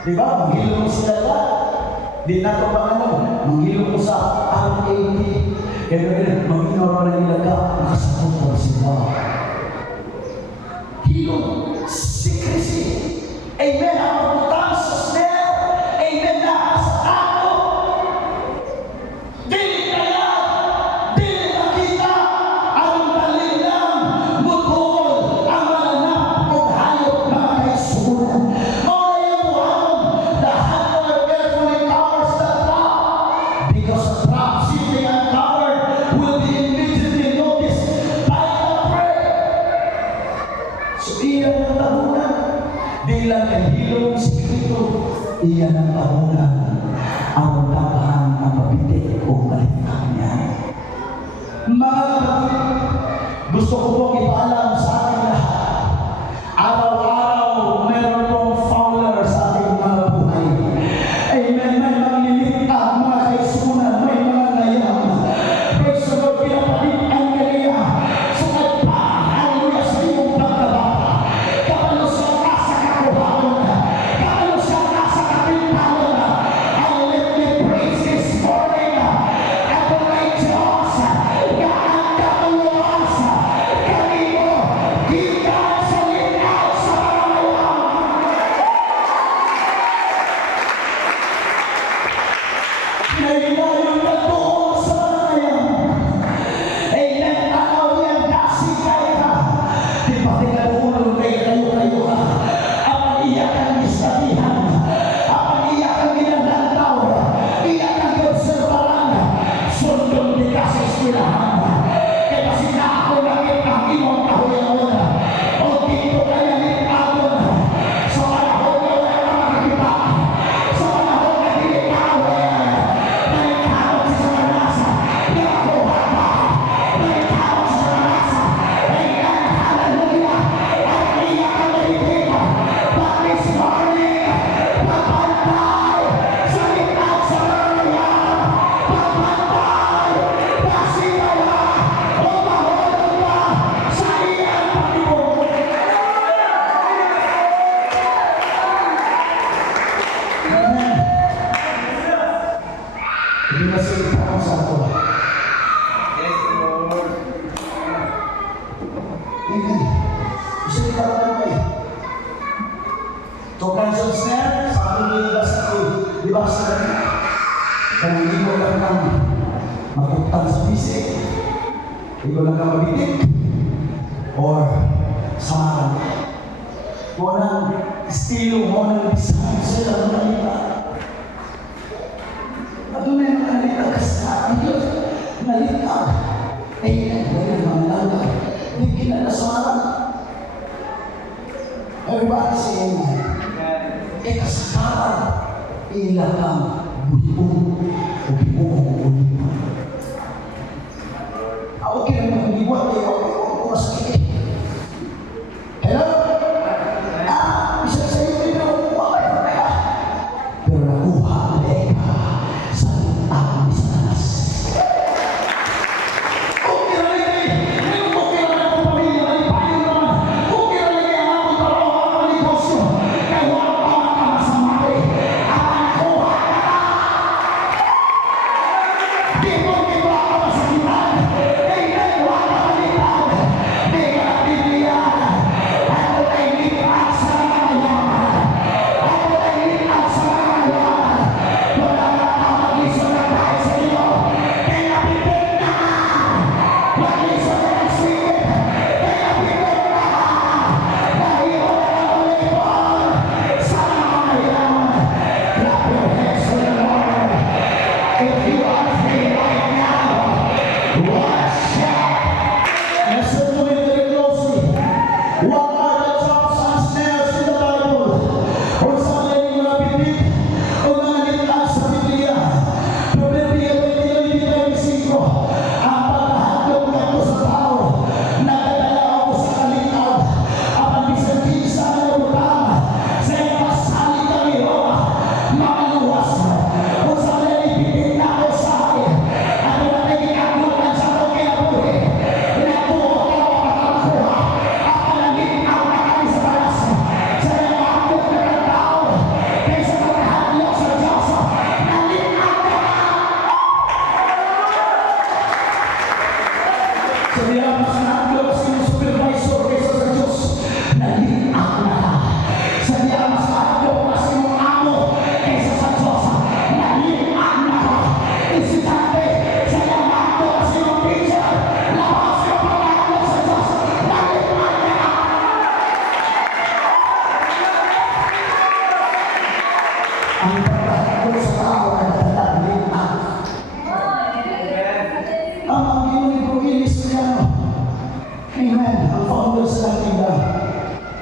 Di ba? Manghilo mo sila lahat. Di na ito ba ano? Manghilo mo sa RAD. Kaya manghilo na nila ka, nakasakutan sila. Hilo, secrecy. Amen. Ang pagputang sa snare. Amen na sa ako. Dili kaya, dili nakita ang talilang mutol ang mananap o hayop na kaisunan. Mawala yung buhanon, the hunter carefully covers the trap. Because the trap sitting uncovered will be immediately noticed by the prey. So iyan ang tahunan. Di lang ang hilong sikreto, iyan ang tahunan. Ang tabahan ang pabitik o baliktad niya. Mga kapatid, gusto ko pong ipaalam sa ating lahat. Araw-araw, meron pong fowler sa ating mga buhay. Amen. May mga limitad, mga kaisunan, may mga layam. Praise the Lord, pinapatid ang kaniya. Sukad pa, hallelujah, sa iyong pagkabata. Kapalo siya nasa kakuhanan. Kapalo siya nasa kapintalan. And let me praise this morning. Adonai Diyos, gaan kapaluwas. Kanino, gikan sa linaw sa mga Nailayo na doon sa mga Amen. Tanaw niya, dasig kayo ka. Di ba tinalunod kayo ka. Ang iyak ang isabihan. Ang iyak ang ginaglantaw. Iyak ang observaran. Sundong di ka sa eskwelahan. Kaya kasi na ako nakit ang imong kahuyawan. O dito kaya nitagon. Sa panahon na wala ka makakita. Sa panahon na dinitawin. Nalitawag sa mga nasa. Nakuha pa. Nalitawag sa mga nasa. Amen. Hallelujah. At iyak ang nalitipan. But this morning, papantay sa litaw sa mga yan. Papantay. Pasigawa. O mahulog pa sa iyang pagtibok. Amen. Hindi na salita ko sa ito. Amen. Salita ko lang kayo. Tokan sa snare, sa aking ligas ako. Di ba sa kanya? Kaya hindi ko lang kang magutang sa bisik. Hindi ko lang kang mabitik. Or samaran. Kung anong estilo mo ng design sila ng kanila. Adunay mga nalita kasama Diyos. Nalita. Amen. Dahil mga nalita. Hindi kinalasaran. Everybody say amen. Kasakaran. Ilakang buhibong. O bibong o buhibong. Okay na mga buhibong. Ako masakit. Hello? Isa sa iyo rin ako kumakay na kaya. Pero nakuha leka sa lintang ni Satanas. Okay na rin kayo. Okay na rin ang pamilya. Nalipayo naman. Okay na rin kayo ang akong trabaho at ang negosyo. Kaya wala pa makamasama rin. At ang nakuha ka na.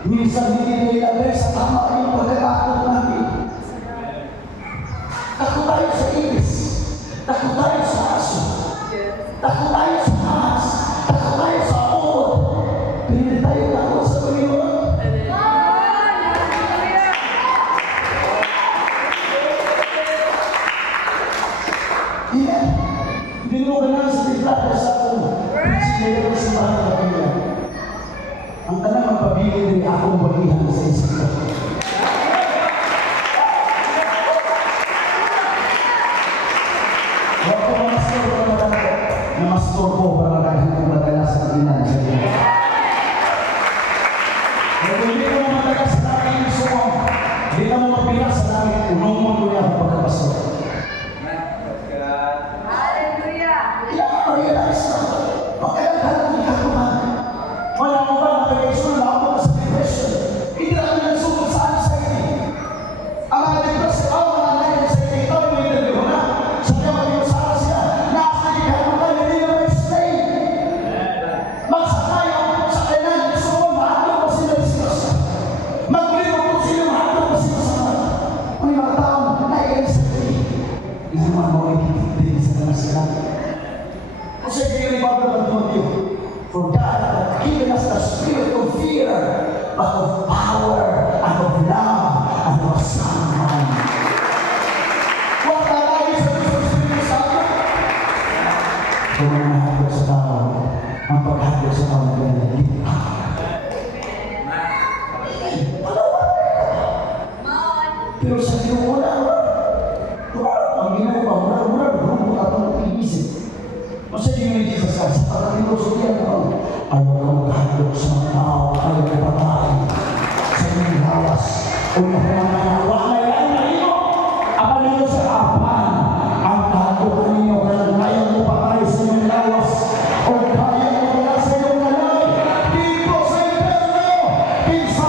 Minsan hindi nila sa tama yung pagkakataon natin. Takot tayo sa ibis. Takot tayo sa aso. Takot tayo sa ahas. Takot tayo sa uod. Pero hindi tayo takot sa Panginoon. Yan. Binuha na sa tiplado sa ako. Sinila ko sa mga kapila. Ang tanang magpabili din akong bagihan sa isip ko. Huwag ko mastor ko na mastor ko para magagawin kong madalas sa inan sa iyo. Kung hindi ko na madalas sa akin yung sumong, hindi na mo mapilas sa akin, unong mo ko niya ang pagkapastor. Realize na, magkailangan ng kakuman. Wala mo ba na pag-isul na ako sa depression? Hindi na kami nagsugod sa anxiety. Ang mga depression, mga anxiety, ito yung interview na. Sa kaya mag-iusara siya, nasa di kakuman, hindi na may stay. Magsakayo sa kainan, gusto mo mahalo pa sila siya. Magligo po sila, mahalo pa sila sa mga. Kung yung mga taong na-anxiety, hindi mo mga makikita sa mga sila. Kasi kayo ni Pablo Antonio, for God hath given us the spirit of fear, but of power, and of love, and of sound mind. Huwag tayo sa Espiritu Santo. Kung ang nahagod sa tao, ang paghagod sa tao na pinagigit. Pero sa Diyos wala. Ang ginawa, wala, rumot at ang iisip. Masa di yung Jesus Christ, para filosofiya ko, ayaw ka maghagod sa mga tao, ayaw ka patay sa inyong lawas. O yung pumanawa na yan na iyo, apa ninyo sa kapan, ang kaguhan ninyo, kaya ayaw mo patay sa inyong lawas, o kaya mo wala sa inyong nalay, dito sa inferno, pinsa